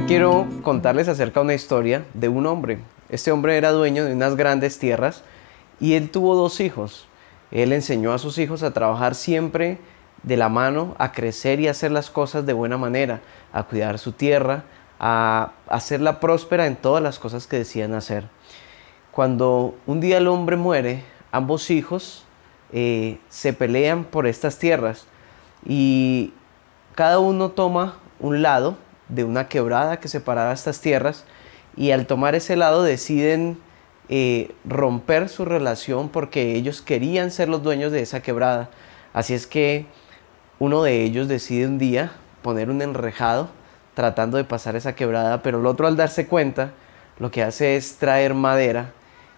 Hoy quiero contarles acerca de una historia de un hombre. Este hombre era dueño de unas grandes tierras y él tuvo dos hijos. Él enseñó a sus hijos a trabajar siempre de la mano, a crecer y a hacer las cosas de buena manera, a cuidar su tierra, a hacerla próspera en todas las cosas que decían hacer. Cuando un día el hombre muere, ambos hijos se pelean por estas tierras y cada uno toma un lado de una quebrada que separaba estas tierras y al tomar ese lado deciden romper su relación porque ellos querían ser los dueños de esa quebrada. Así es que uno de ellos decide un día poner un enrejado tratando de pasar esa quebrada, pero el otro, al darse cuenta, lo que hace es traer madera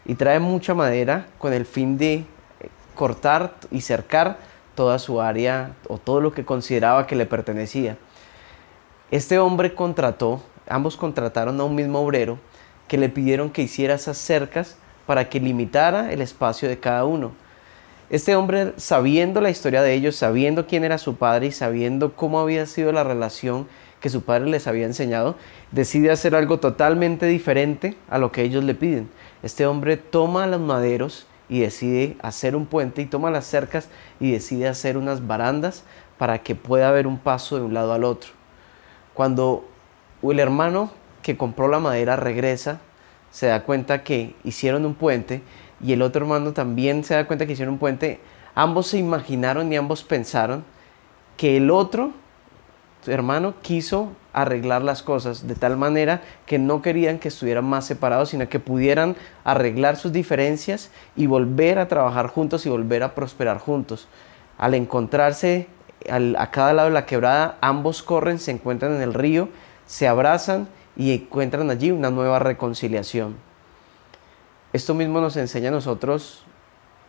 y trae mucha madera con el fin de cortar y cercar toda su área o todo lo que consideraba que le pertenecía. Este hombre ambos contrataron a un mismo obrero que le pidieron que hiciera esas cercas para que limitara el espacio de cada uno. Este hombre, sabiendo la historia de ellos, sabiendo quién era su padre y sabiendo cómo había sido la relación que su padre les había enseñado, decide hacer algo totalmente diferente a lo que ellos le piden. Este hombre toma los maderos y decide hacer un puente, y toma las cercas y decide hacer unas barandas para que pueda haber un paso de un lado al otro. Cuando el hermano que compró la madera regresa, se da cuenta que hicieron un puente y el otro hermano también se da cuenta que hicieron un puente. Ambos se imaginaron y ambos pensaron que el otro hermano quiso arreglar las cosas de tal manera que no querían que estuvieran más separados, sino que pudieran arreglar sus diferencias y volver a trabajar juntos y volver a prosperar juntos. Al encontrarse a cada lado de la quebrada, ambos corren, se encuentran en el río, se abrazan y encuentran allí una nueva reconciliación. Esto mismo nos enseña a nosotros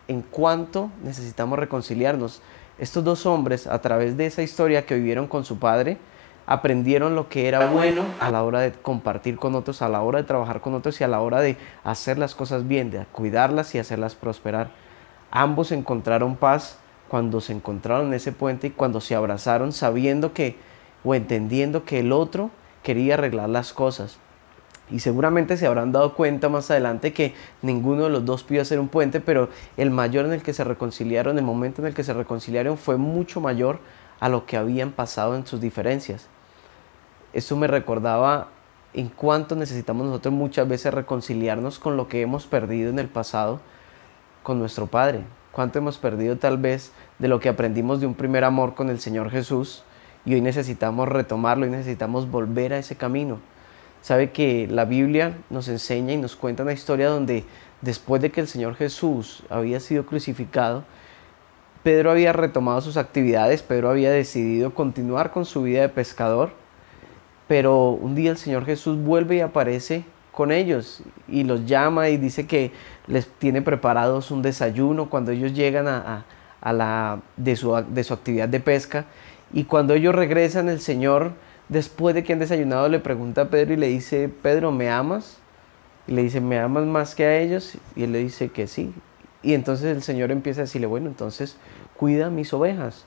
en cuánto necesitamos reconciliarnos. Estos dos hombres, a través de esa historia que vivieron con su padre, aprendieron lo que era bueno a la hora de compartir con otros, a la hora de trabajar con otros y a la hora de hacer las cosas bien, de cuidarlas y hacerlas prosperar. Ambos encontraron paz cuando se encontraron en ese puente y cuando se abrazaron sabiendo que o entendiendo que el otro quería arreglar las cosas. Y seguramente se habrán dado cuenta más adelante que ninguno de los dos pidió hacer un puente, pero el mayor en el que se reconciliaron, el momento en el que se reconciliaron fue mucho mayor a lo que habían pasado en sus diferencias. Esto me recordaba en cuánto necesitamos nosotros muchas veces reconciliarnos con lo que hemos perdido en el pasado con nuestro Padre. Cuánto hemos perdido tal vez de lo que aprendimos de un primer amor con el Señor Jesús y hoy necesitamos retomarlo y necesitamos volver a ese camino. Sabe que la Biblia nos enseña y nos cuenta una historia donde después de que el Señor Jesús había sido crucificado, Pedro había retomado sus actividades, Pedro había decidido continuar con su vida de pescador, pero un día el Señor Jesús vuelve y aparece con ellos y los llama y dice que les tiene preparados un desayuno cuando ellos llegan de su actividad de pesca, y cuando ellos regresan, el Señor, después de que han desayunado, le pregunta a Pedro y le dice: Pedro, ¿me amas? Y le dice: ¿me amas más que a ellos? Y él le dice que sí. Y entonces el Señor empieza a decirle: bueno, entonces cuida mis ovejas.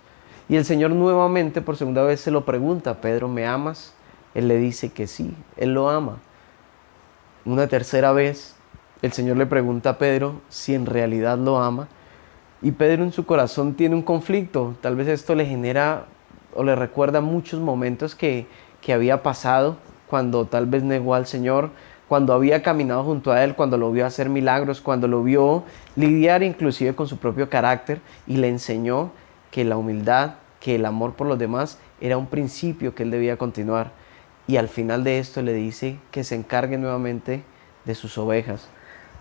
Y el Señor nuevamente por segunda vez se lo pregunta: Pedro, ¿me amas? Él le dice que sí, él lo ama. Una tercera vez el Señor le pregunta a Pedro si en realidad lo ama, y Pedro en su corazón tiene un conflicto. Tal vez esto le genera o le recuerda muchos momentos que había pasado cuando tal vez negó al Señor, cuando había caminado junto a Él, cuando lo vio hacer milagros, cuando lo vio lidiar inclusive con su propio carácter y le enseñó que la humildad, que el amor por los demás era un principio que él debía continuar. Y al final de esto le dice que se encargue nuevamente de sus ovejas.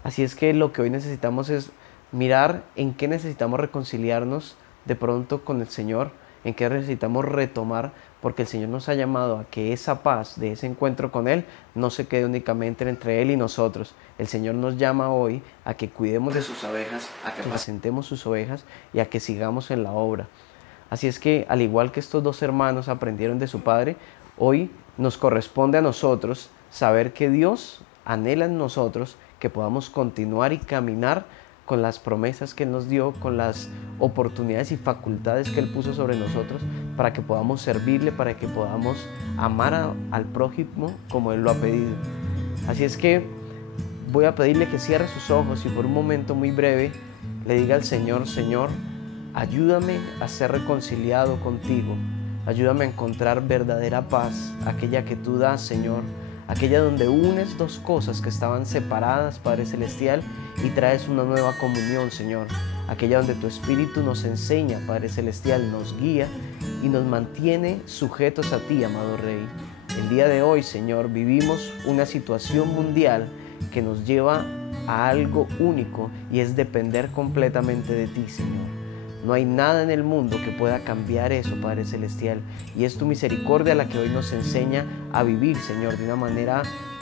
Así es que lo que hoy necesitamos es mirar en qué necesitamos reconciliarnos de pronto con el Señor, en qué necesitamos retomar, porque el Señor nos ha llamado a que esa paz de ese encuentro con Él no se quede únicamente entre Él y nosotros. El Señor nos llama hoy a que cuidemos de sus ovejas, a que apacentemos sus ovejas y a que sigamos en la obra. Así es que, al igual que estos dos hermanos aprendieron de su padre, hoy nos corresponde a nosotros saber que Dios anhela en nosotros que podamos continuar y caminar con las promesas que Él nos dio, con las oportunidades y facultades que Él puso sobre nosotros, para que podamos servirle, para que podamos amar al prójimo como Él lo ha pedido. Así es que voy a pedirle que cierre sus ojos y por un momento muy breve le diga al Señor: Señor, ayúdame a ser reconciliado contigo, ayúdame a encontrar verdadera paz, aquella que tú das, Señor, aquella donde unes dos cosas que estaban separadas, Padre Celestial, y traes una nueva comunión, Señor, aquella donde tu Espíritu nos enseña, Padre Celestial, nos guía y nos mantiene sujetos a ti, amado Rey. El día de hoy, Señor, vivimos una situación mundial que nos lleva a algo único, y es depender completamente de ti, Señor. No hay nada en el mundo que pueda cambiar eso, Padre Celestial, y es tu misericordia la que hoy nos enseña a vivir, Señor, de una manera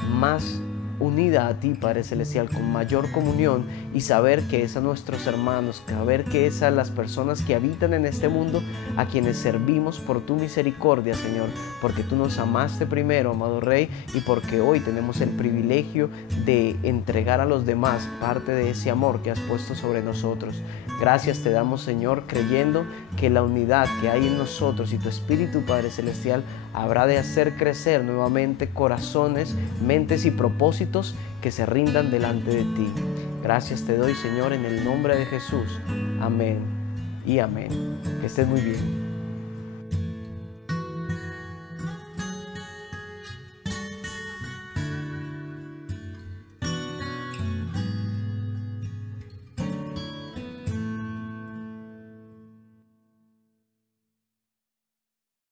más unida a ti, Padre Celestial, con mayor comunión, y saber que es a nuestros hermanos, saber que es a las personas que habitan en este mundo a quienes servimos por tu misericordia, Señor, porque tú nos amaste primero, amado Rey, y porque hoy tenemos el privilegio de entregar a los demás parte de ese amor que has puesto sobre nosotros. Gracias te damos, Señor, creyendo que la unidad que hay en nosotros y tu Espíritu, Padre Celestial, habrá de hacer crecer nuevamente corazones, mentes y propósitos que se rindan delante de ti. Gracias te doy, Señor, en el nombre de Jesús. Amén y amén. Que estés muy bien.